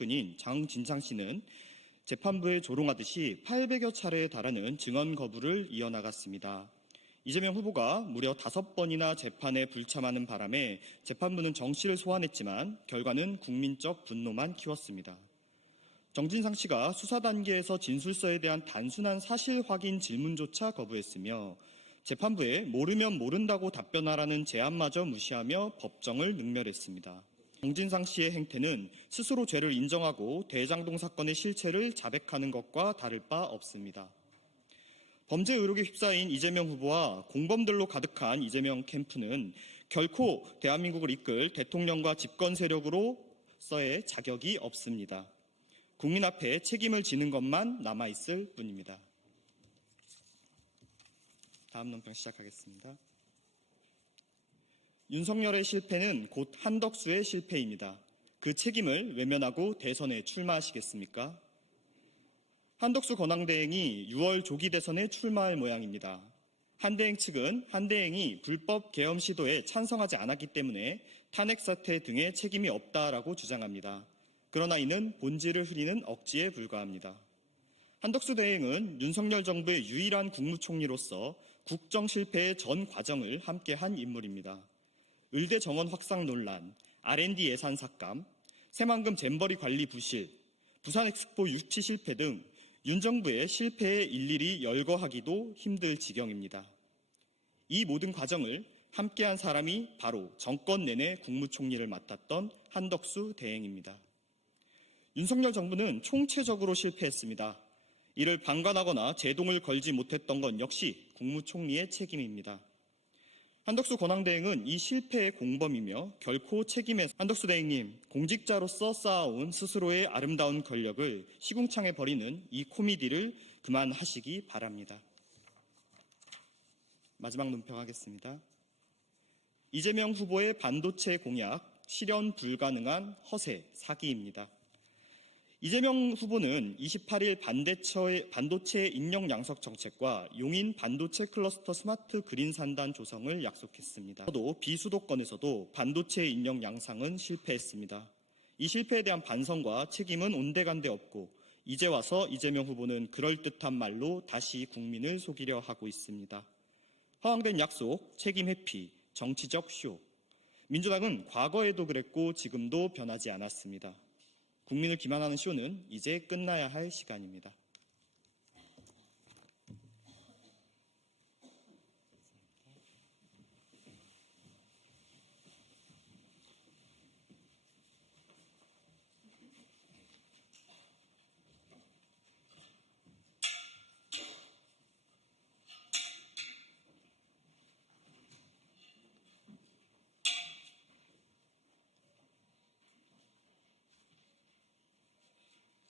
측근인 장진상 씨는 재판부에 조롱하듯이 800여 차례에 달하는 증언 거부를 이어나갔습니다. 이재명 후보가 무려 다섯 번이나 재판에 불참하는 바람에 재판부는 정 씨를 소환했지만 결과는 국민적 분노만 키웠습니다. 정진상 씨가 수사 단계에서 진술서에 대한 단순한 사실 확인 질문조차 거부했으며 재판부에 모르면 모른다고 답변하라는 제안마저 무시하며 법정을 능멸했습니다. 정진상 씨의 행태는 스스로 죄를 인정하고 대장동 사건의 실체를 자백하는 것과 다를 바 없습니다. 범죄 의혹에 휩싸인 이재명 후보와 공범들로 가득한 이재명 캠프는 결코 대한민국을 이끌 대통령과 집권 세력으로서의 자격이 없습니다. 국민 앞에 책임을 지는 것만 남아있을 뿐입니다. 다음 논평 시작하겠습니다. 윤석열의 실패는 곧 한덕수의 실패입니다. 그 책임을 외면하고 대선에 출마하시겠습니까? 한덕수 권한대행이 6월 조기 대선에 출마할 모양입니다. 한대행 측은 한대행이 불법 계엄 시도에 찬성하지 않았기 때문에 탄핵 사태 등의 책임이 없다라고 주장합니다. 그러나 이는 본질을 흐리는 억지에 불과합니다. 한덕수 대행은 윤석열 정부의 유일한 국무총리로서 국정 실패의 전 과정을 함께한 인물입니다. 의대 정원 확상 논란, R&D 예산 삭감, 새만금 잼버리 관리 부실, 부산 엑스포 유치 실패 등 윤 정부의 실패에 일일이 열거하기도 힘들 지경입니다. 이 모든 과정을 함께한 사람이 바로 정권 내내 국무총리를 맡았던 한덕수 대행입니다. 윤석열 정부는 총체적으로 실패했습니다. 이를 방관하거나 제동을 걸지 못했던 건 역시 국무총리의 책임입니다. 한덕수 권한대행은 이 실패의 공범이며 결코 책임에 한덕수 대행님 공직자로서 쌓아온 스스로의 아름다운 권력을 시궁창에 버리는 이 코미디를 그만하시기 바랍니다. 마지막 논평하겠습니다. 이재명 후보의 반도체 공약 실현 불가능한 허세 사기입니다. 이재명 후보는 28일 반대처의 반도체 인력 양석 정책과 용인 반도체 클러스터 스마트 그린 산단 조성을 약속했습니다. 또 비수도권에서도 반도체 인력 양상은 실패했습니다. 이 실패에 대한 반성과 책임은 온데간데 없고 이제 와서 이재명 후보는 그럴듯한 말로 다시 국민을 속이려 하고 있습니다. 허황된 약속, 책임 회피, 정치적 쇼. 민주당은 과거에도 그랬고 지금도 변하지 않았습니다. 국민을 기만하는 쇼는 이제 끝나야 할 시간입니다.